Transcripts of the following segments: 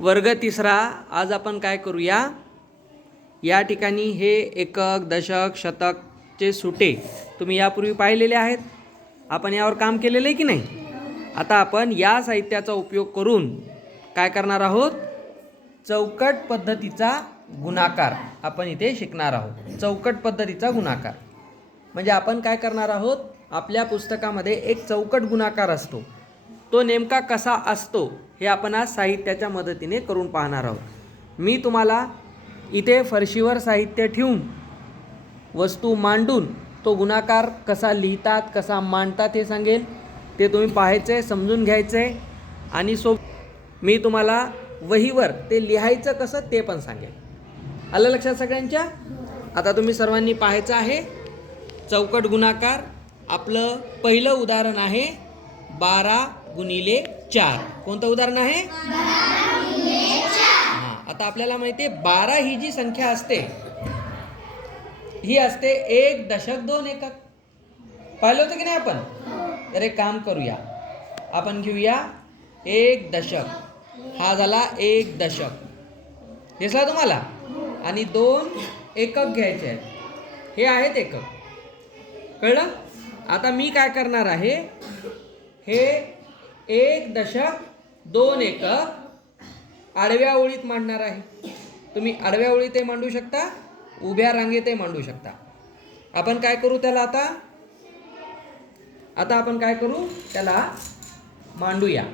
वर्ग तिसरा आज आपण काय करूया? या ठिकाणी हे एकक दशक शतकचे सुटे तुम्ही यापूर्वी पाहिलेले आहेत. आपण यावर काम केलेलं आहे की नाही? आता आपण या साहित्याचा उपयोग करून काय करणार आहोत? चौकट पद्धतीचा गुणाकार आपण इथे शिकणार आहोत. चौकट पद्धतीचा गुणाकार. म्हणजे आपण काय करणार आहोत? आपल्या पुस्तकामध्ये एक चौकट गुणाकार असतो. तो नेमका कसा असतो हे आपण आज साहित्याच्या मदतीने करून पाहणार आहोत. मी तुम्हाला इथे फरशीवर साहित्य ठेवून वस्तू मांडून तो गुणाकार कसा लिहितात कसा मांडतात हे सांगेल. ते तुम्ही पाहायचं आहे समजून घ्यायचं आहे आणि सो मी तुम्हाला वहीवर ते लिहायचं कसं ते पण सांगेल. आलं लक्षात सगळ्यांच्या? आता तुम्ही सर्वांनी पाहायचं आहे. चौकट गुणाकार आपलं पहिलं उदाहरण आहे बारा गुणिले चार. कोणतं उदाहरण आहे? हां आता आपल्याला माहिती आहे बारा ही जी संख्या असते ही असते एक दशक दोन एकक. पाहिलं होतं की नाही आपण? तर एक काम करूया. आपण घेऊया एक दशक. हा झाला एक दशक. दिसला तुम्हाला? आणि दोन एकक घ्यायचे आहेत. हे आहेत एकक. कळलं? आता मी काय करणार आहे? हे एक दशक दोन एकक आडव्या ओळीत मांडणार आहे. तुम्ही आडव्या ओळीतही मांडू शकता उभ्या रांगेतही मांडू शकता. आपण काय करू त्याला आता? आता आपण काय करू? त्याला मांडूया.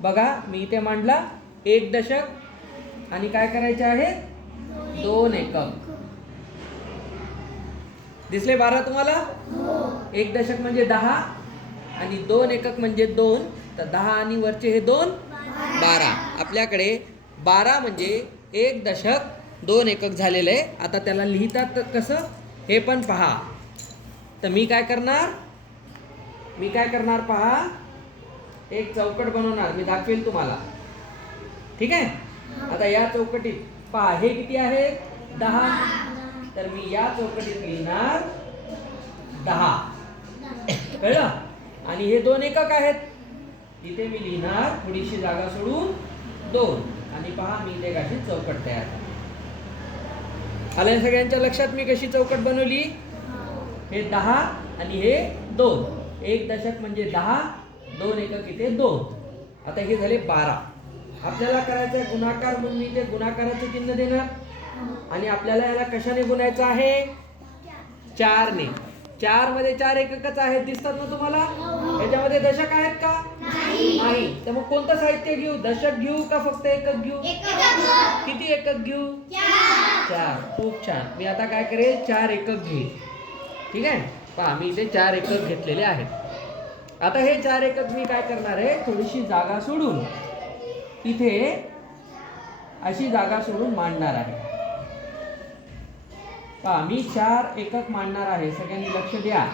बघा मी इथे मांडला. एक दशक. आणि काय करायचे आहे? दोन एकक दिसले बारा तुम्हाला? एक दशक म्हणजे दहा आणि दोन एकक म्हणजे दोन. तर दहा आणि वरचे हे दोन? बारा. आपल्याकडे बारा म्हणजे एक दशक दोन एकक झालेलं आहे. आता त्याला लिहितात कसं? हे पण पहा. तर मी काय करणार? मी काय करणार पहा? एक चौकट बनवणार. मी दाखवेल तुम्हाला. ठीक आहे? आता या चौकटीत पहा हे किती आहे? दहा. तर मी या चौकटीत लिहिणार दहा. कळलं? आणि हे दोन एकक आहेत. इथे मी लिहिणार थोडीशी जागा सोडून दोन. आणि पहा मी इथे कशी चौकट तयार आल्या सगळ्यांच्या लक्षात मी कशी चौकट बनवली? हे दहा आणि हे दोन. एक दशक म्हणजे दहा दोन एकक इथे दोन. आता हे झाले बारा. आपल्याला करायचं गुणाकार म्हणून मी ते गुणाकाराचे चिन्ह देणार. आणि आपल्याला याला कशाने गुणायचं आहे? चारने. चारमध्ये चार एककच आहेत. दिसतात ना तुम्हाला? याच्यामध्ये दशक आहेत का? नाही. तर मग कोणतं साहित्य घेऊ? दशक घेऊ का फक्त एकक घेऊ? किती एकक घेऊ? चार. खूप छान. मी आता काय करेल? चार एकक घेईल. ठीक आहे? पहा मी इथे चार एकक घेतलेले आहेत. आता हे चार एकक मी काय करणार आहे? थोडीशी जागा सोडून इथे अशी जागा सोडून मांडणार आहे. पहा मी चार एकक मांडणार आहे. सगळ्यांनी लक्ष द्या.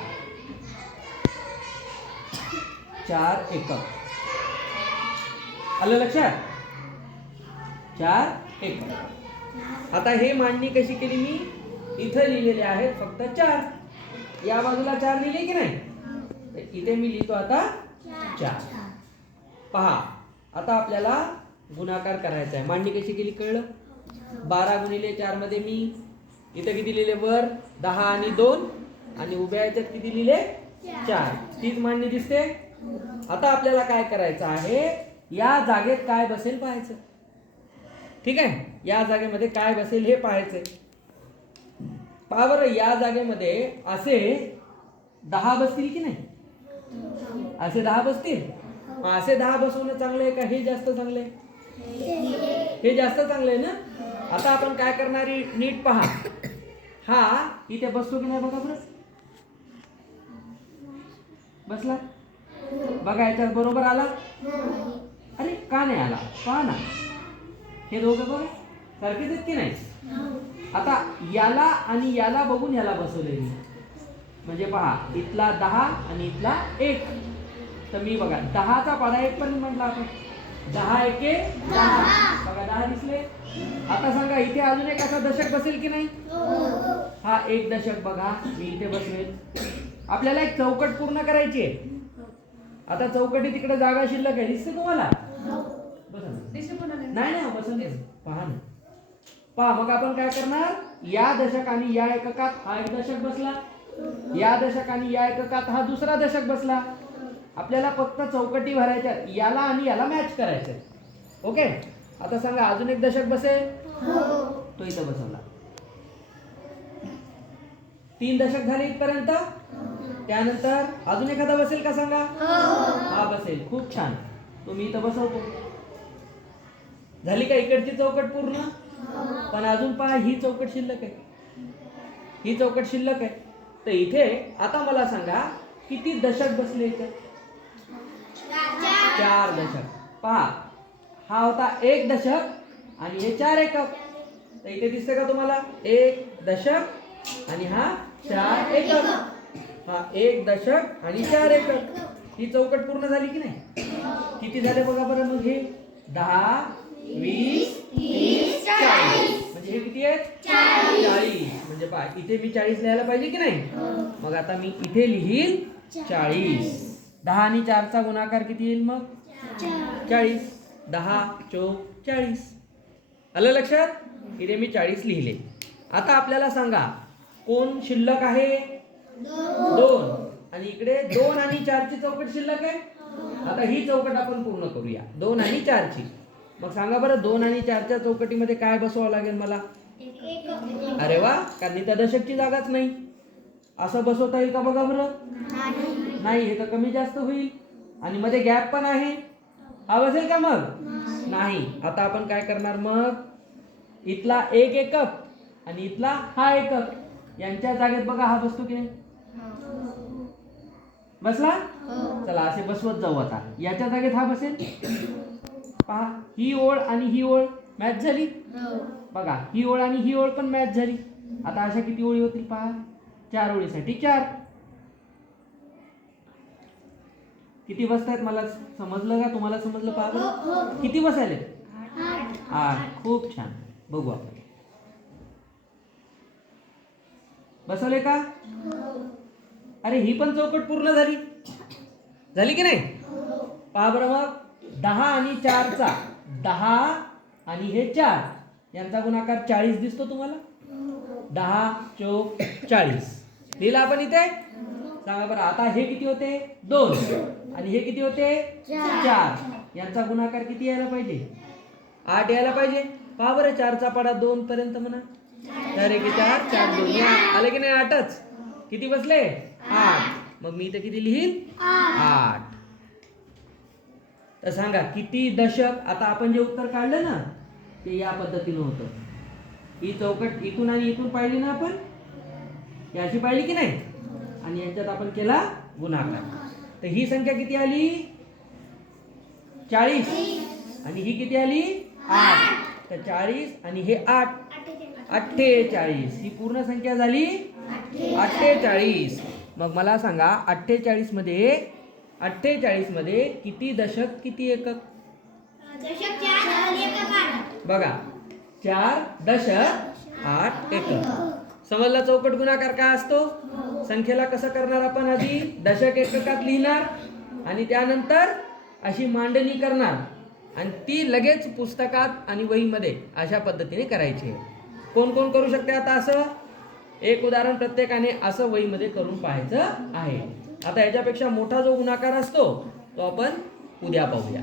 चार एकक. आलं लक्षात? चार एक. आता हे मांडणी कशी केली मी? इथं लिहिलेले आहेत फक्त चार. या बाजूला चार लिहिले की नाही? इथे मी लिहितो आता चार. पहा आता आपल्याला गुणाकार करायचा आहे. मांडणी कशी केली कळलं? बारा गुणिले चारमध्ये मी इथं किती लिहिले? वर दहा आणि दोन. आणि उभ्या याच्यात किती लिहिले? चार. तीच मांडणी दिसते? आता आपल्याला काय करायचं आहे? या जागेत काय बसेल पाहायचं? ठीक आहे? या जागेमध्ये काय बसेल हे पाहायचंय. पहा बरं या जागेमध्ये असे दहा बसतील की नाही? असे दहा बसतील? असे दहा बसवणं चांगलं आहे का? हे जास्त चांगलं आहे हे जास्त चांगलं आहे ना? आता आपण काय करणारी नीट पहा. हा इथे बसतो की नाही बघा बरं? बसला? बघा याच्यात बरोबर आला? का नाही आला. पहा ना हे दोघं बघा सारखेच आहेत की नाही? आता याला आणि याला बघून याला बसवले मी. म्हणजे पहा इथला दहा आणि इथला एक. तर मी बघा दहाचा पाडा एक पण म्हटला आपण. दहा एके दहा. बघा दहा दिसले. आता सांगा इथे अजून एक असा दशक बसेल की नाही? हा एक दशक बघा. मी इथे बसवेल आपल्याला एक चौकट पूर्ण करायची आहे. आता चौकटी तिकडे जागा शिल्लक आहे. दिसते तुम्हाला? हो. नाही. नाही बसवले पहा ना. पहा मग आपण काय करणार? या दशक आणि या एककात हा एक दशक बसला. या दशक आणि या एककात हा दुसरा दशक बसला. आपल्याला फक्त चौकटी भरायच्या याला आणि याला मॅच करायचं ओके? आता सांगा अजून एक दशक बसेल? तो इथं बसवला. तीन दशक झाले इथपर्यंत? त्यानंतर अजून एखादा बसेल का सांगा? हा बसेल. खूप छान. तो मी इथं बसवतो. झाली का इकडची चौकट पूर्ण? पण अजून पहा ही चौकट शिल्लक आहे. ही चौकट शिल्लक आहे. तर इथे आता मला सांगा किती दशक बसले इथे? चार दशक. पहा हा होता एक दशक आणि हे चार एकक. तर इथे दिसते का तुम्हाला? एक दशक आणि हा चार एकक. हा एक दशक आणि चार एकक. ही चौकट पूर्ण झाली की नाही? किती झाले बघा बरं मग हे? दहा वीस म्हणजे हे किती आहेत? चाळीस. म्हणजे पहा इथे मी चाळीस लिहायला पाहिजे की नाही? मग आता मी इथे लिहील चाळीस. दहा आणि चारचा गुणाकार किती येईल मग? चाळीस. दहा चौक चाळीस. आलं लक्षात? इथे मी चाळीस लिहिले. आता आपल्याला सांगा कोण शिल्लक आहे? दोन. आणि इकडे दोन आणि चारची चौकट शिल्लक आहे? आता ही चौकट आपण पूर्ण करूया. दोन आणि चारची. मग सांगा बरं दोन आणि चारच्या चौकटीमध्ये काय बसवावं लागेल मला? अरे वा कारण दशकची जागाच नाही. असं बसवता येईल का बघा बरं? नाही हे तर कमी जास्त होईल. आणि मध्ये गॅप पण आहे. हा बसेल का मग? नाही. आता आपण काय करणार मग? इथला एक एकक आणि इथला हा एकक. यांच्या जागेत बघा हा बसतो की नाही? बसला? चला असे बसवत जाऊ आता. याच्या जागेत हा बसेल? पहा ही ओळ आणि ही ओळ मॅच झाली? बघा ही ओळ आणि ही ओळ पण मॅच झाली. आता अशा किती ओळी होतील पहा? चार ओळीसाठी चार. किती बसतायत मला समजलं का? तुम्हाला समजलं पहा बरं? किती बसायले? आठ. खूप छान. बघू आपण. बसवले का? अरे ही पण चौकट पूर्ण झाली. झाली की नाही? पहा बरं मग. दहा आणि चारचा. दहा आणि हे चार. यांचा गुणाकार चाळीस दिसतो तुम्हाला? दहा चौक चाळीस. लिहिला आपण इथे? सांगा बरं आता हे किती होते? दोन. आणि हे किती होते? चार. यांचा गुणाकार किती यायला पाहिजे? आठ यायला पाहिजे. पहा बरं चारचा पाडा दोन पर्यंत म्हणा. चार एक चार चार दोन. आले की नाही आठच? किती बसले? आठ. मग मी इथे किती लिहीन? आठ. तर सांगा किती दशक आता आपण जे उत्तर काढलं ना ते या पद्धतीनं होतं. ही चौकट इथून आणि इथून पाहिली ना आपण? याची पाहिली की नाही? आणि यांच्यात आपण केला गुणाकार. तर ही संख्या किती आली? चाळीस. आणि ही किती आली? आठ. तर चाळीस आणि हे आठ. अठ्ठेचाळीस. ही पूर्ण संख्या झाली? अठ्ठेचाळीस. मग मला सांगा अठ्ठेचाळीस अठ्ठेचाळीसमध्ये किती दशक किती एकक? बघा चार दशक आठ एकक. समजला चौकट गुणाकार काय असतो? संख्येला कसं करणार आपण आधी? दशक एककात लिहिणार आणि त्यानंतर अशी मांडणी करणार. आणि ती लगेच पुस्तकात आणि वहीमध्ये अशा पद्धतीने करायची आहे. कोण कोण करू शकते आता असं? एक उदाहरण प्रत्येकाने असं वहीमध्ये करून पाहायचं आहे. आता याच्यापेक्षा मोठा जो गुणाकार असतो तो आपण उद्या पाहूया.